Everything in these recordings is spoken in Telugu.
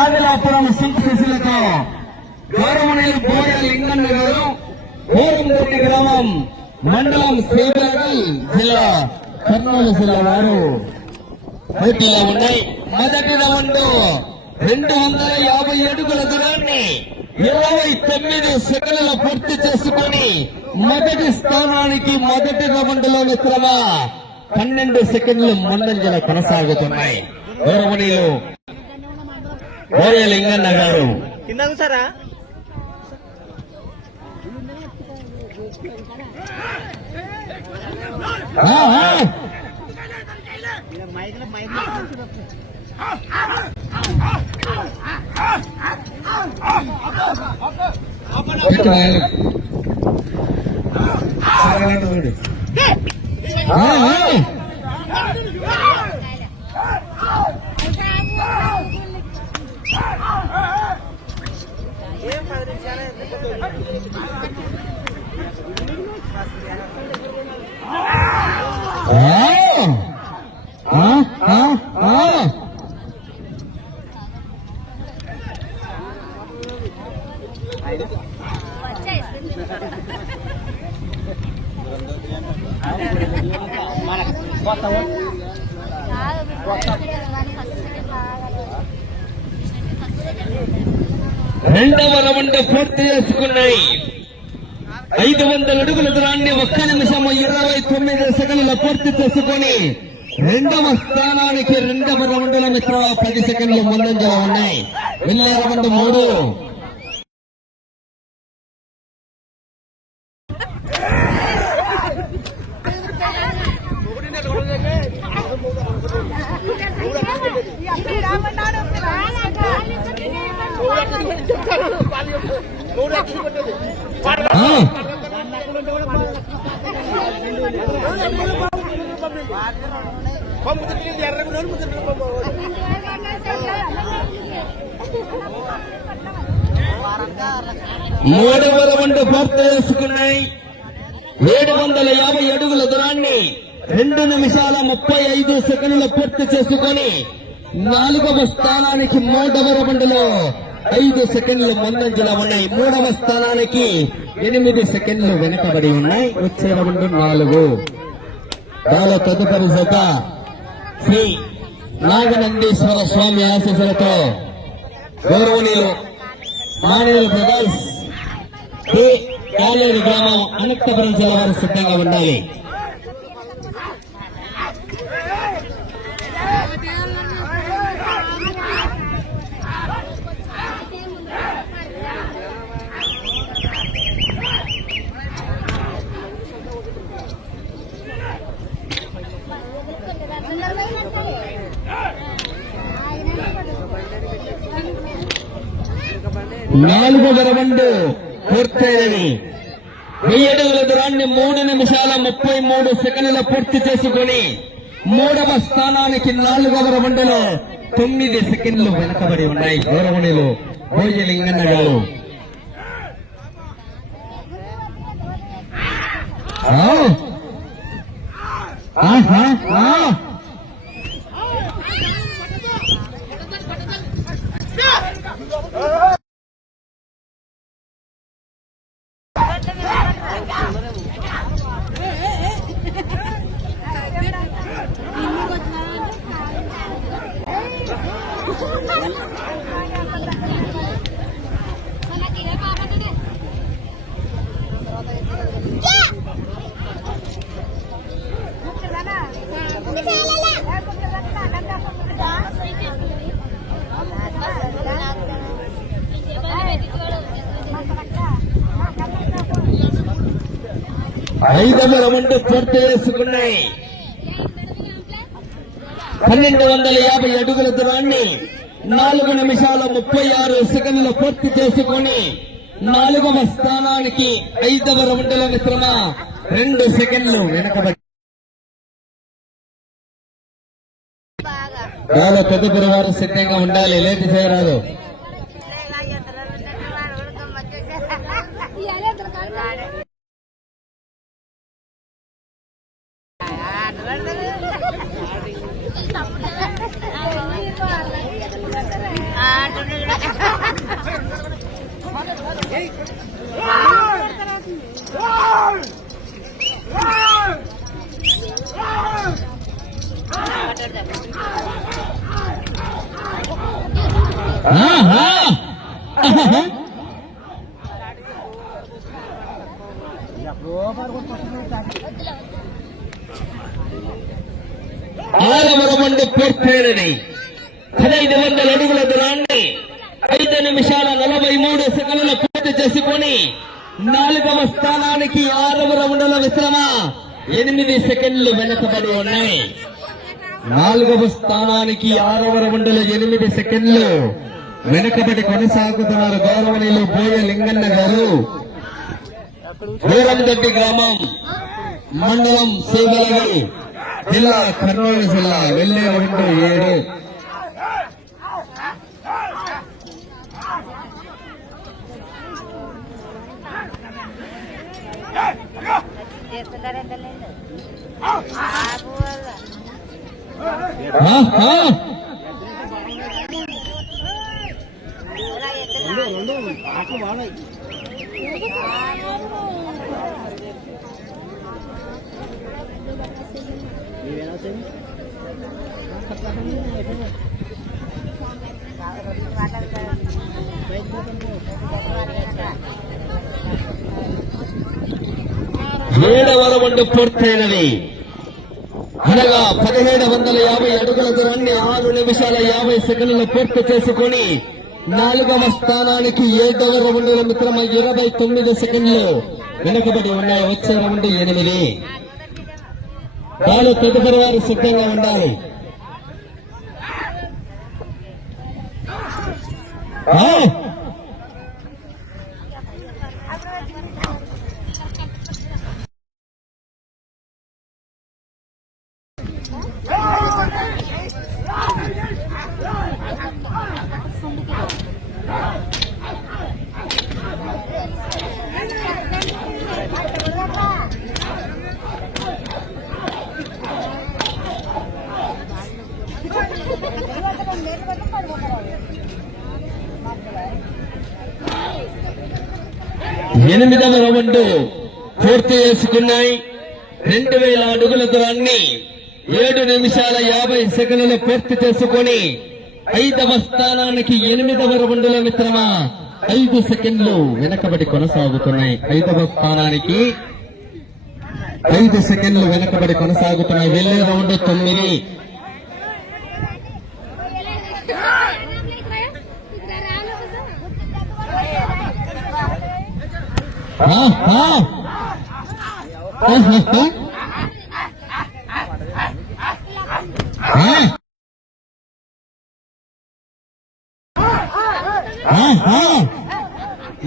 ఆదిలాపురం శిల్పశిశులతో గౌరవనీయులు బోయ లింగన్న గారు బోరందొడ్డి గ్రామం మండలం సేవలగల్ జిల్లా కర్నూలు జిల్లా వారు పోటీలో ఉన్నాయి. మొదటి రౌండ్ 250 అడుగుల దూరాన్ని 29 సెకండ్ల పూర్తి చేసుకుని మొదటి స్థానానికి మొదటి రౌండ్ లో మిత్రమా 12 సెకండ్లు ముందంజల కొనసాగుతున్నాయి. గౌరవనీయులు బోయ లింగన్న గారు సారా రెండవ రౌండ్ పూర్తి చేసుకున్నాయి. 500 అడుగుల దూరాన్ని 1 నిమిషం 29 సెకండ్ల పూర్తి చేసుకుని రెండవ స్థానానికి రెండవ రౌండ్ల మిత్ర 10 సెకండ్లు ముందంజలో ఉన్నాయి. వెళ్ళే రౌండ్ 3. మూడవ రౌండ్ పూర్తి చేసుకున్నాయి. 750 అడుగుల దూరాన్ని 2 నిమిషాల 35 సెకండ్లు పూర్తి చేసుకుని 4వ స్థానానికి 3వ రౌండ్ లో 5 సెకండ్లు ముందంజలో ఉన్నాయి. 3వ స్థానానికి 8 సెకండ్లు వెనుకబడి ఉన్నాయి. వచ్చే రౌండ్ 4. దాని తదుపరి జత శ్రీ నాగనందీశ్వర స్వామి ఆశీస్సులతో గౌరవనీయులు మానేరు బ్రదర్స్ కాలేరు గ్రామం అనంతపురం జిల్లా వారు సిద్ధంగా ఉండాలి. నాలుగవ రౌండ్ పూర్తయినది. 1000 అడుగుల దూరాన్ని 3 నిమిషాల 33 సెకండ్ల పూర్తి చేసుకుని 3వ స్థానానికి 4వ రౌండ్ లో 9 సెకండ్లు వెనకబడి ఉన్నాయి. గౌరవనీయులు బోయ లింగన్న గారు ఐదవ రౌండ్ పూర్తి చేసుకున్నాయి. 1250 అడుగుల దూరాన్ని 4 నిమిషాల 36 సెకండ్లు పూర్తి చేసుకుని 4వ స్థానానికి 5వ రౌండ్ లో మిత్రమ 2 సెకండ్లు వెనకబడి తదుపరి వారు సిద్ధంగా ఉండాలి. లేట్ చేయరాదు. Ah, ఆరవ రౌండ్ పూర్తయినది. 1500 అడుగుల దూరాన్ని 5 నిమిషాల 43 సెకండ్ల పూర్తి చేసుకొని 4వ స్థానానికి 6వ రౌండ్ల విశ్రమ 8 సెకండ్లు వెనకబడి ఉన్నాయి. 4వ స్థానానికి 6వ రౌండ్లో 8 సెకండ్లు వెనకబడి కొనసాగుతున్నారు. గౌరవనీయులు బోయ లింగన్న గారు, గోరందొడ్డి గ్రామం, మండలం సేవలగి, జిల్లా కర్నూలు జిల్లా. వెళ్ళే 2-7. ఏడవ రౌండ్ పూర్తయినది. అనగా 1750 అడుగుల దూరాన్ని 6 నిమిషాల 50 సెకండ్లు పూర్తి చేసుకుని 4వ స్థానానికి 7వ రౌండ్ల మిత్రమ 29 సెకండ్లు వెనుకబడి ఉన్నాయి. వచ్చే రౌండ్ 8. వాళ్ళు తదుపరి వారు సిద్ధంగా ఉండాలి. ఎనిమిదవ రౌండ్ పూర్తి చేసుకున్నాయి. 2000 అడుగుల దూరాన్ని 7 నిమిషాల 50 సెకండ్లు పూర్తి చేసుకుని 5వ స్థానానికి 8వ రౌండ్ల మిత్రమ 5 సెకండ్లు వెనకబడి కొనసాగుతున్నాయి. 5వ స్థానానికి 5 సెకండ్లు వెనకబడి కొనసాగుతున్నాయి. వెళ్ళే రౌండ్ 9.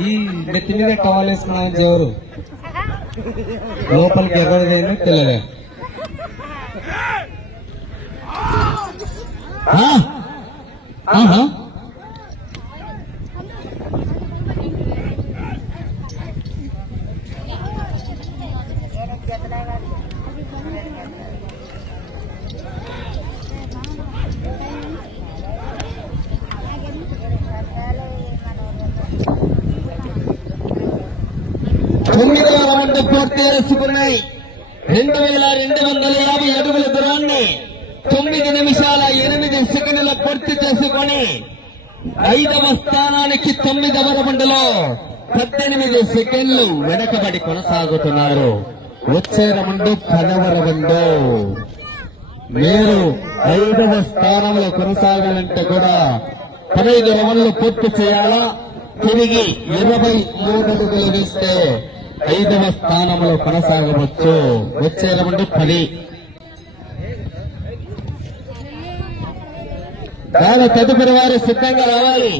ఈ నెత్తి మీద టవల్ వేసుకున్న ఎవరు లోపలికి ఎగరదేమో తెలియదు. తొమ్మిదవ రౌండ్ పూర్తి చేసుకున్నాయి. 2250 అడుగుల దూరాన్ని 9 నిమిషాల 8 సెకండ్ల పూర్తి చేసుకొని 5వ స్థానానికి 9వ రౌండ్లో 18 సెకండ్లు వెనకబడి కొనసాగుతున్నారు. వచ్చే రౌండ్ 10వ రౌండ్. మీరు 5వ స్థానంలో కొనసాగాలంటే కూడా 15 రౌండ్లు పూర్తి చేయాలా? తిరిగి 23 అడుగులు వేస్తే 5వ స్థానంలో కొనసాగవచ్చు. వచ్చే రౌండ్ 10. దాని తదుపరి వారు సిద్ధంగా రావాలి.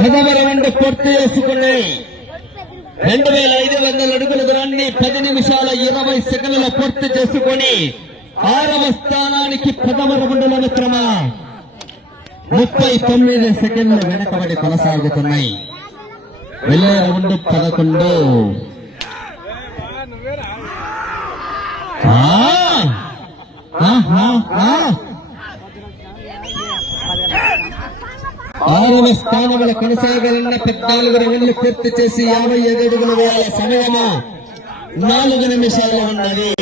10వ రౌండ్ పూర్తి చేసుకుని 2500 అడుగుల దూరాన్ని 10 నిమిషాల 20 సెకండ్ల పూర్తి చేసుకుని 6వ స్థానానికి 10వ రౌండ్లో మిత్రమా 39 సెకండ్లు వెనకబడి కొనసాగుతున్నాయి. వెళ్ళే రౌండ్ 11. ఆరవ స్థానంలో కొనసాగాలన్న 14 రౌండ్లు పూర్తి చేసి 57 అడుగులు వేయాల సమయము 4 నిమిషాలు ఉన్నది.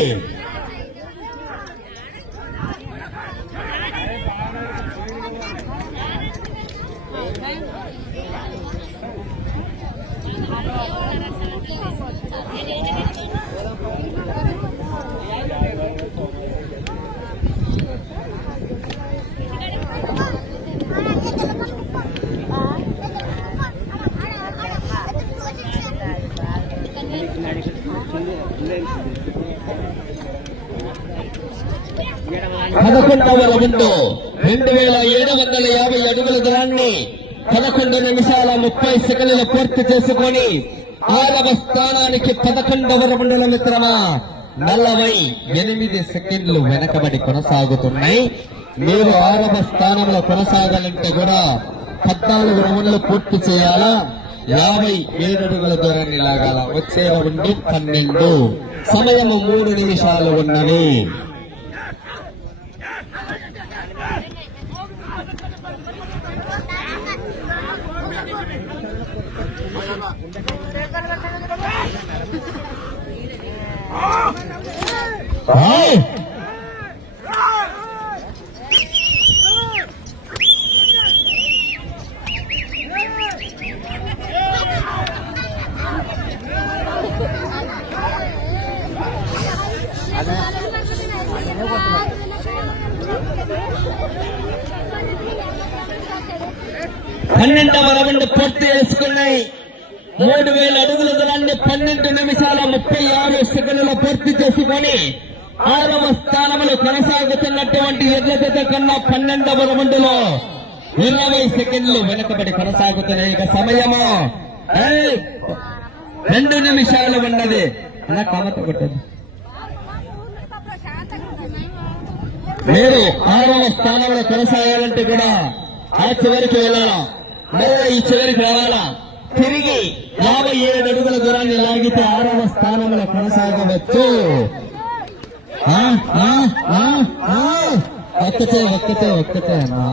పదకొండవ రౌండ్ 2750 అడుగుల దూరాన్ని 11 నిమిషాల 30 సెకండ్ల పూర్తి చేసుకొని 6వ స్థానానికి 11వ రౌండ్ల మిత్రమా 48 సెకండ్లు వెనకబడి కొనసాగుతున్నాయి. మీరు 6వ స్థానంలో కొనసాగాలంటే కూడా 14 రౌండ్లు పూర్తి చేయాలా, 57 అడుగుల దూరాన్ని లాగాల. వచ్చే రౌండ్ 12. సమయము 3 నిమిషాలు ఉన్నది. పన్నెండవ రౌండ్ పూర్తి చేసుకున్నాయి. 3000 అడుగుల దూరాన్ని 12 నిమిషాల 36 సెకండ్ల పూర్తి చేసుకొని 6వ స్థానంలో కొనసాగుతున్నటువంటి ఎడ్ల జత కన్నా 12వ రౌండ్లో 20 సెకండ్లు వెనుకబడి కొనసాగుతున్నాయి. ఇక సమయము 2 నిమిషాలు ఉన్నది. అలా కామత కొట్టదు. మీరు 6వ స్థానంలో కొనసాగాలంటే కూడా ఆ చివరికి వెళ్ళాలా, మరలా ఈ చివరికి రావాలా. తిరిగి 57 అడుగుల దూరాన్ని లాగితే 6వ స్థానంలో కొనసాగవచ్చు. ఒక్కతే అన్నా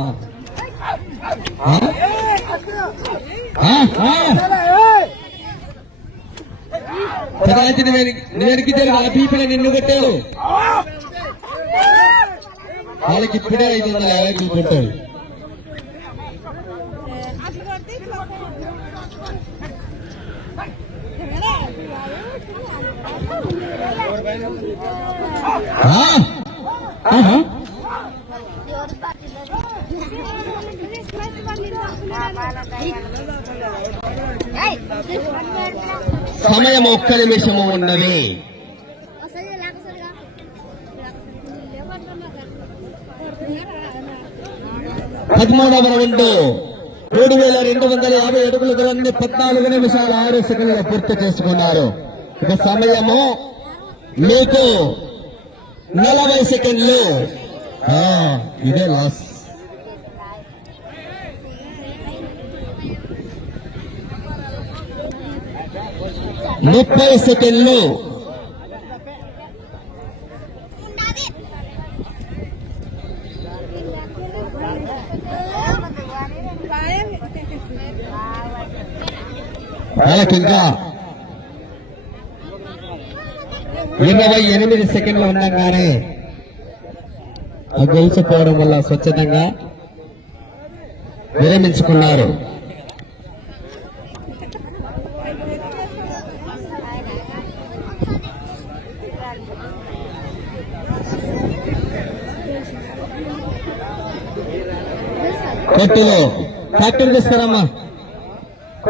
వెనక్కి జరిగి ఆ పీపల నిన్ను కొట్టాడు. వాళ్ళకి ఇప్పుడే 550 చూపుంటాడు. సమయం 1 నిమిషము ఉన్నది. 13వ రౌండ్ 3250 అడుగుల దూరాన్ని 14 నిమిషాల 6 సెకండ్ల పూర్తి చేసుకున్నారు. ఇక సమయము మీకు 40 సెకండ్లు. ఇదే లాస్. ముప్పై సెకండ్లు. వాళ్ళకి ఇంకా 28 సెకండ్లు ఉండగానే గెలిచిపోవడం వల్ల స్వచ్ఛతంగా విరమించుకున్నారు. కొట్టులో ఫ్యాక్టరీ చేస్తారమ్మా.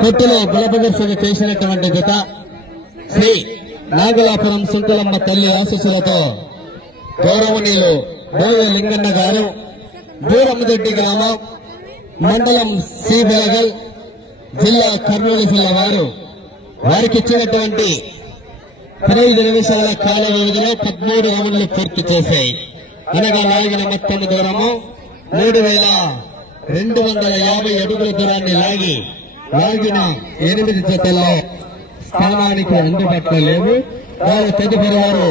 కొట్టులో బలప్రదర్శన చేసినటువంటి జత శ్రీ నాగలాపురం సుంకులమ్మ తల్లి ఆశీస్సులతో గౌరవనీయులు బోయ లింగన్న గారు, దూరమ్మదొడ్డి గ్రామం, మండలం సి బెలగల్, జిల్లా కర్నూలు జిల్లా వారికి ఇచ్చినటువంటి 15 నిమిషాల కాల వ్యవధిలో 13 రౌండ్లు పూర్తి చేశాయి. అనగా లాగిన మొత్తం దూరము 3250 అడుగుల దూరాన్ని లాగిన 8 జతల్లో స్థానానికి అందుబాటులో లేవు. వారు తదుపరి వారు